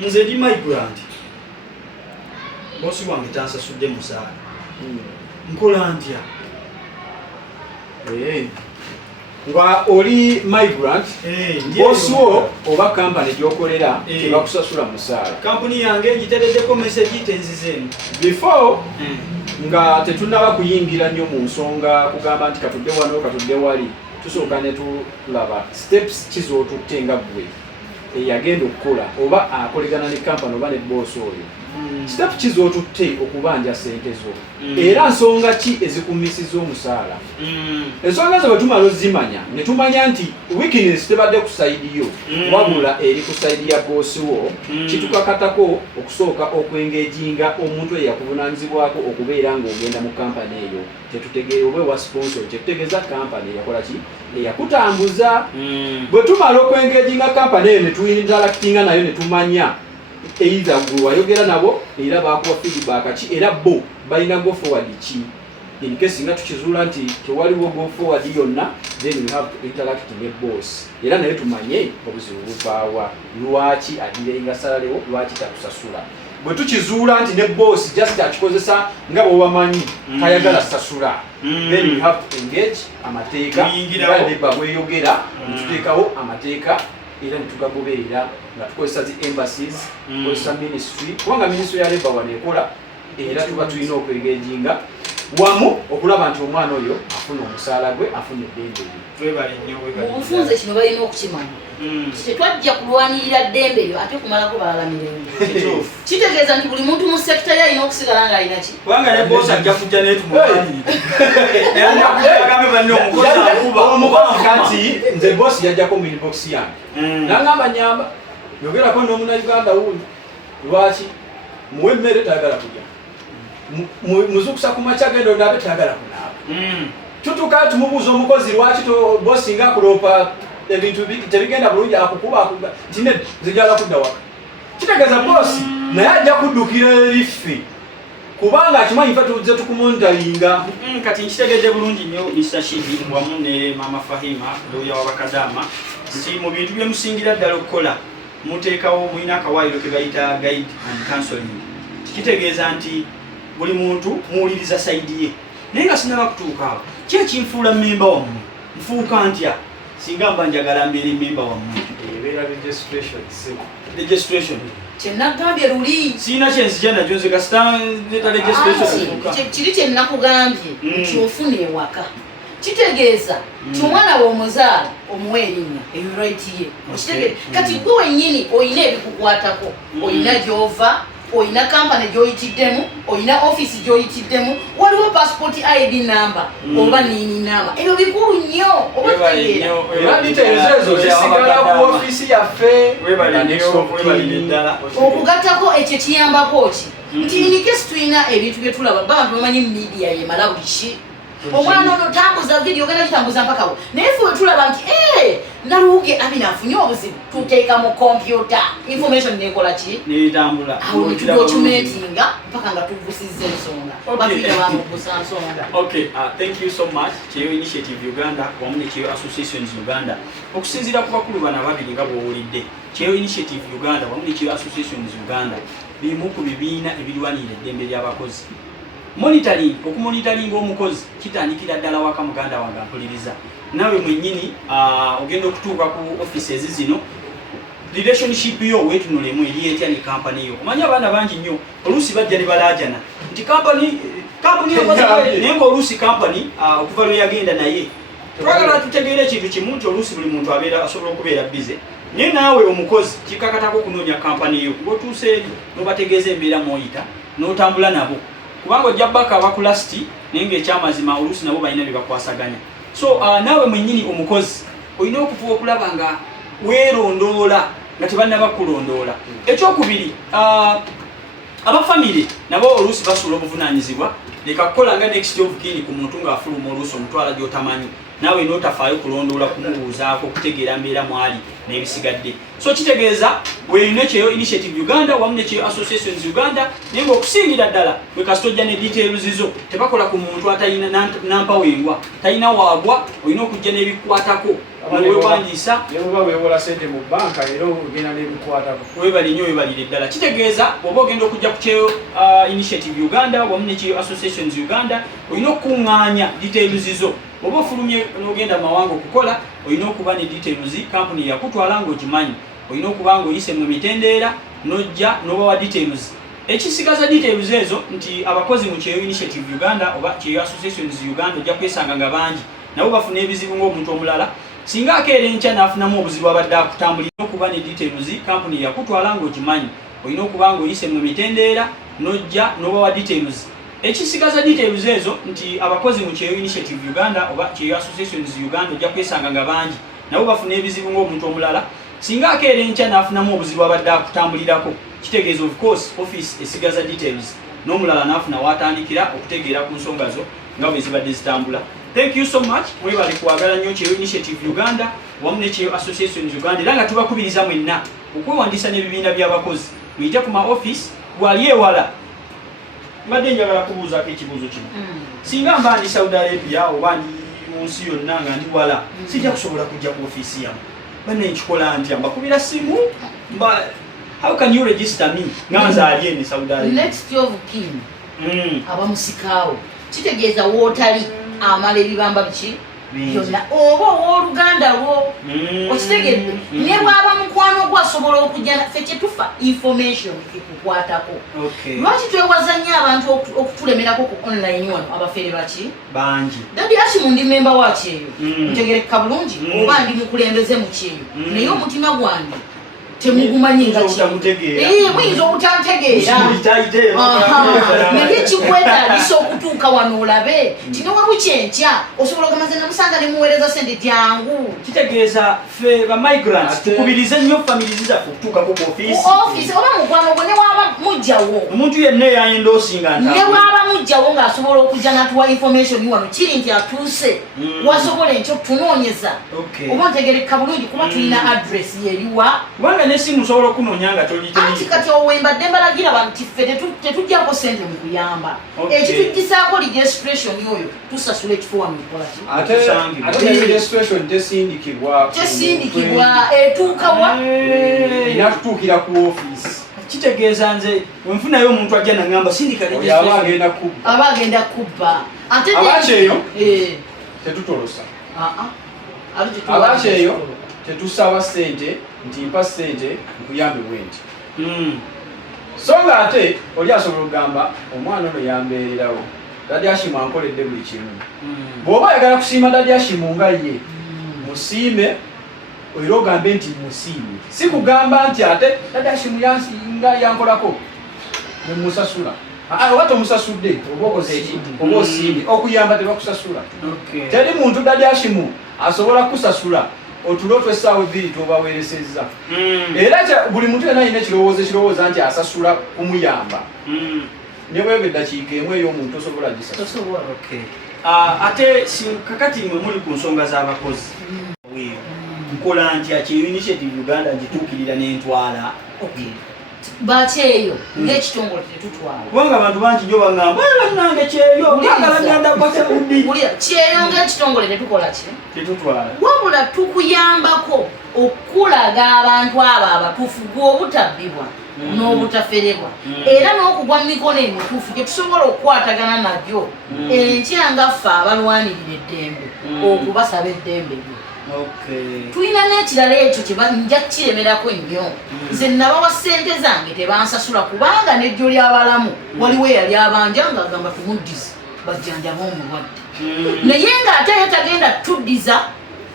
nze ndi migrant bosi wange tansasudde musaala nkola ntya nga oli migrant bosi wo oba kampani gyokolera tebakusasula musaala kampuni yange egitereddeko message tenzizeemu before nga tetunaba kuyingira nnyo mu nsonga kugamba nti katudde wano katudde wali tusooka ne tulaba steps kizootutte nga ggwe eyagenda okukola oba akolegana ne kampani oba ne boosi oyo step kizootutte okubanja sente zo era nsonga ki ezikumisiza omusaala ensonga zo bwe tumala ozimanya ne tumanya nti weakness tebadde ku sayidi yo wabula eri ku sayidi ya boosi wo kitukakatako okusooka okwengejinga omuntu eyakuvunanyizibwako okubeera ng'ogenda mu kampani eyo tetutegeera oba ewa sponsor kyetutegeeza kampani eyakola ki eyakutambuza bwe tumala okwengejinga kampani eyo ne tuinterakitinga nayo ne tumanya either gwe wayogera nabo era bakuwa feedback ki era bo balina go forward ki in case nga tukizuula nti tewaliwo go forward yonna then we have to interact ne boss era naye tumanye obuzibu buvaawa lwaki adirenga salalewo lwaki takusasula bwe tukizuula nti ne boss just akikozesa nga bwebamanyi tayagala sasula then we have to engage amateeka neba bweyogera netuteekawo amateeka era netugagoberera nga tukozesa zi embassies tukozesa ministry kubanga ministry ya Labour wanekola era tuba tulina okwengejinga wamu okulaba nti omwana oyo afuna omusaala gwe afuna eddembe lye obufunze kino balina okukimanya tetwajja kulwanirira ddembe lyo ate kumalako balala mirembe kitegeeza nti buli muntu mu sekita ye alina okusigala nga alina ki kubanga ne boosi ajja kujja naye tumuomukozi kati nze boosi yajjako minbox yange nangamba nyamba yogerako n'omunauganda wundi lwaki muwe emmere tayagala kulya muzukusa ku makya genda onabe tayagala kunaaba tutuka tumubuuza omukozi lwaki boosi nga akuloopa ebintu tebigenda bulungi akukuba nti ne zijala kudda waka kitegeeza boosi naye ajja kuddukira eriffe kubanga akimanyi fe tuzze tukumontalinga kati nkitegedde bulungi nnyo Mr. Shidi wamu ne Mama Fahima looya wabakadama nti mu bintu byemusingira ddala okukola muteekawo mulina akawaayiro ke bayita guide and counseling kitegeeza nti buli muntu muwuliriza sayidi ye naye nga sinaba kutuuka awo ki ekinfuula mmemba wammwe nfuuka ntya singa mba njagala mbeera emmemba wammwe ebeera registration kyenagambye luli siina kyenzija nakyo nze kasita leta registration kiri kyenakugambye nti ofuna ewaka kitegeeza nti omwana w'omuzaala omuwa erinnya eyuraiti ye kati gwe wennyini olina ebikukwatako olina gy'ova olina kampani gy'oyitiddemu olina offisi gy'oyitiddemu waliwo passport ID number oba nini number ebyo bikulu nnyo oba tutegeera era details ezo zisigala ku offisi yaffe okugattako ekyo kiyambako ki nti inikesi tulina ebintu bye tulaba bantu bamanyi media yemala buli ki omwana ono tambuza video ogenda kitambuza mpakawo naye ffe wetulaba nti naluuge Amina afunye obuzibu tuteeka mu kompyuta information nekola ki netambula awo netudocumentinga mpaka nga tuvusizza ensonga batwira bamuvusa nsonga. Thank you so much Kyeyo Initiative Uganda wamu ne Kyeyo Associations Uganda okusinziira ku bakulu bano ababiri nga bw'owulidde Kyeyo Initiative Uganda wamu ne Kyeyo Associations Uganda bimu ku bibiina ebirwanirira eddembe ly'abakozi. Monitoring okumonitoringa omukozi kitandikira ddala waka muganda wange ampuliriza nawe mwennyini ogenda okutuuka ku offices zino relationship yo wetunulemu eri etya ne kampani yo omanya abaana bangi nnyo oluusi bajja ne balaajana nti kampani naye ng'oluusi kampani okuva lwe yagenda naye twagala tutegeera ekintu kimu nti oluusi buli muntu asobola okubeera bize naye naawe omukozi kikakatako okunoonya kampani yo ng'otuuse eri n'obategeeza embeera mw'oyita n'otambula nabo kubanga ojja baka abakulasiti naye ng'ekyamazima oluusi nabo balina bye bakwasaganya. So naawe mwennyini omukozi olina okufuba okulaba nga weerondoola nga tebalina bakulondoola. Ekyokubiri abafamire nabo oluusi basuula obuvunaanyizibwa leka kukola nga next of kin ku muntu ng'afuluma oluusi omutwala gy'otamanyi naawe n'otafaayo kulondoola kumubuuzaako okutegeera mbeera mwali n'ebisigadde. So kitegeeza weerina Kyeyo Initiative Uganda wamu ne Kyeyo Associations Uganda naye ng'okusingira ddala bwe kasita ojja ne details zo tebakola ku muntu atalina nampawengwa talina waagwa olina okujja n'ebikwatako wewandiisa nebuba wewola sente mu banka era ogenda nebikwatako webali nnyo webalire ddala kitegeeza oba ogenda okujja ku kyeyo initiative uganda wamu nekyeyo associations uganda olina okukuŋŋaanya details zo oba ofulumye n'ogenda mawanga okukola olina okuba ne details kampuni yakutwala ng'ogimanyi olina okuba ng'oyise mu mitendeera n'ojja n'obawa details ekisigaza details ezo nti abakozi mu kyeyo initiative uganda oba kyeyo associations uganda ojja kwesanga nga bangi nabo bafuna ebizibu ng'omuntu omulala singa akeera enkya n'afunamu obuzibu abadde akutambulira okuba ne details kampuni yakutwala ng'ogimanyi olina okuba ng'oyise mu mitendeera n'ojja n'obawa details ekisigaza details ezo nti abakozi mu kyeyo initiative uganda oba kyeyo associations uganda ojja kwesanga nga bangi nabo bafuna ebizibu ng'omuntu omulala singa akeera enkya n'afunamu obuzibu abadde akutambulirako kitegeeza of course office esigaza details n'omulala n'afuna watandikira okutegeera ku nsonga zo nga bwe zibadde zitambula. Thank you so much. Mwebale kwagala nnyo kyeyo initiative uganda wamu ne kyeyo associations uganda era nga tubakubiriza mwenna okwewandiisa n'ebibiina by'abakozi muyite ku ma office gwali ewala. Mbadde njagala kubuuzaako ekibuuzo kino singa mba ndi Saudi Arabia oba ndi mu nsi yonna nga ndi wala sijja kusobola kujja ku ofiisi yamu banne nkikola ntya mbakubira simu how can you register me nga nzaali ene Saudi Arabia next of kin abamusikaawo kitegeeza wootali amala ebibamba biki byonna oba owooluganda lwo okitegedde ne bwaba mukwano gwasobola okujja naffe kyetufa information ekukwatako lwaki twewaza nnyo abantu okutulemerako ku online wano abafere baki bangi dadi Hashim ndi memba wa kyeyo ntegerekeka bulungi oba ndi mukulembeze mu kyeyo naye omutima gwange temugumanyi nga muyinza obutantegeera naye kikwetagisa okutuuka wano olabe kino wabukyenkya osobola okamaze namusanga nemuweereza sente jangu kitegeeza ffe ba migrants tukubirize nnyo family zaffe okutuukako ku office oba mukwano gwe ne waba mujjawo omuntu yenna eyayendoosinga ne bwaba mujjawo ng'asobola okujja natuwa information wano kiri nti atuuse wasobola enkyo okutunoonyeza oba ntegerekeka bulungi kuba tulina address yeriwa nesimu nsobola okunonya nga anti kati owembadde mbalagira bantu ffe tetujjako sente mu kuyamba ekitujjisaako registration oyo tusasula ekifo wano ate registration tesindikibwa etuukawa natutuukira ku office kitegeeza nze wenfunayo omuntu ajja naŋŋamba sindika aba agenda kubba abakyeyo tetutolosa abakyeyo tetusaba sente nti mpa sente nkuyambe bwenti so nga ate oli asobola okugamba omwana ono yambeererawo Dadi Hashim ankoledde buli kimu bw'oba ayagala kusiima Dadi Hashim nga ye musiime era ogambe nti musiime si kugamba nti ate Dadi Hashim nga yankolako nemusasula oba tomusasudde oba okoze eki oba osiimye okuyamba tebakusasula teri muntu Dadi Hashim asobola kusasula otulo twessaawa ebbiri tobaweeresezza era buli muntu yena alina ekirowooza nti asasula kumuyamba ne bweba eddakiika emu ey'omuntu osobola gisasula ate kakati mwe muli ku nsonga z'abakozi nkola ntya kyeyo initiative uganda ngituukirira n'entwala bakyeyo ng'ekitongole tetutwala kubanga abantu bangi nnyo baŋŋamba bannange kyeyo agala genda kwasebuddi kyeyo ng'ekitongole tetukola ki tetutwala wabula tukuyambako okulaga abantu abo abatuufu gw'obutabbibwa n'obutaferebwa era n'okugwa mu mikono emituufu gye tusobola okukwatagana nabyo enkya nga ffe abalwanirira eddembe okubasaba eddembe lyo tulina n'ekirala ekyo nja kukiremerako nnyo nze nabawa ssente zange tebansasula kubanga n'ejjo ly'abalamu waliwo eyali abanja ng'agamba tumuddize bajjanjaba omulwadde naye ng'ate ye tagenda tuddiza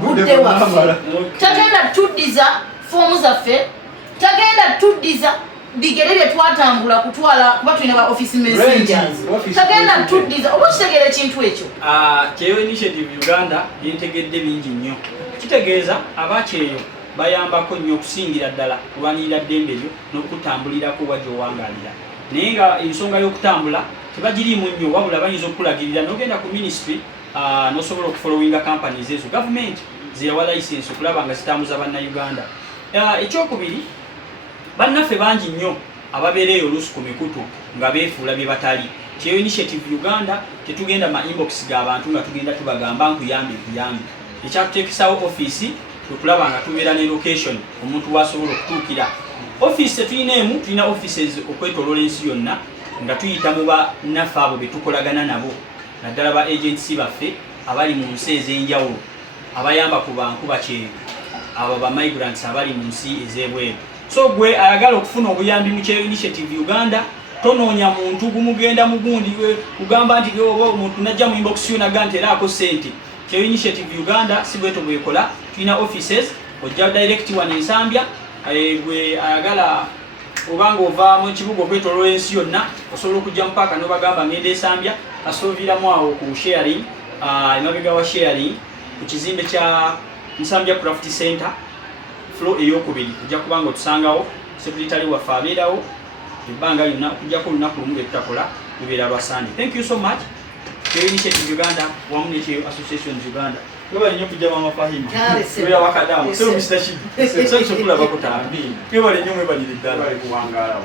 budde waffe tagenda tuddiza foomu zaffe tagenda tuddiza bigere bye twatambula kutwala kuba tulina ba office messengers tagenda tuddiza oba kitegeera ekintu ekyo kyeyo initiative uganda yentegedde bingi nnyo kitegeeza abakyeyo bayambako nnyo okusingira ddala kulwanirira ddembe lyo n'okutambulirako wajja owangaalira naye nga ensonga y'okutambula tebagiriimu nnyo wabula bayinza okukulagirira n'ogenda ku ministry n'osobola okufollowinga companies ezo gavumenti ziyawa license okulaba nga zitambuza bannayuganda ekyokubiri bannaffe bangi nnyo ababeereyo oluusi ku mikutu nga beefuula bye batali kyeyo initiative uganda tetugenda ma inbox g'abantu nga tugenda tubagamba nkuyambe ekyakuteekesawo office tukulaba nga tubeera ne location omuntu wasobola okutuukira. Office tulina emu, tulina offices okwetoloola ensi yonna nga tuyita mu bannaffe abo be tukolagana nabo naddala ba agency baffe abali mu nsi ez'enjawulo abayamba ku bankuba kyeru abo ba migrants abali mu nsi ez'ebweru. So gwe ayagala okufuna obuyambi mu Kyeyo Initiative Uganda, tonoonya muntu gumugenda mugundi kugamba nti omuntu najja mu inbox yo naga nti eraako ssente. Kyeyo Initiative Uganda si bweto bwekola, tulina offices ojja direct wano Ensambya. Gwe ayagala obanga ova mu kibuga okwetoloola ensi yonna osobola okujja mpaka n'obagamba ngenda Ensambya asooviramu awo ku sharing, emabega wa sharing ku kizimbe kya Nsambya Craft Center floor ey'okubiri ojja kuba nga otusangawo. Secretary waffe abeerawo ebbanga lyonna okujjako olunaku lumu lwe tutakola lubeera lwa Sunday. Thank you so much. Kyeyo Initiative Uganda wamu ne Kyeyo Association Uganda. Kwebale nnyo kujja Mama Fahima. Tubeera wakadamu. So Mr. Shidi. So nsokulaba kutambi. Kwebale nnyo mwebalire ddala. Bali kuwangaalawo.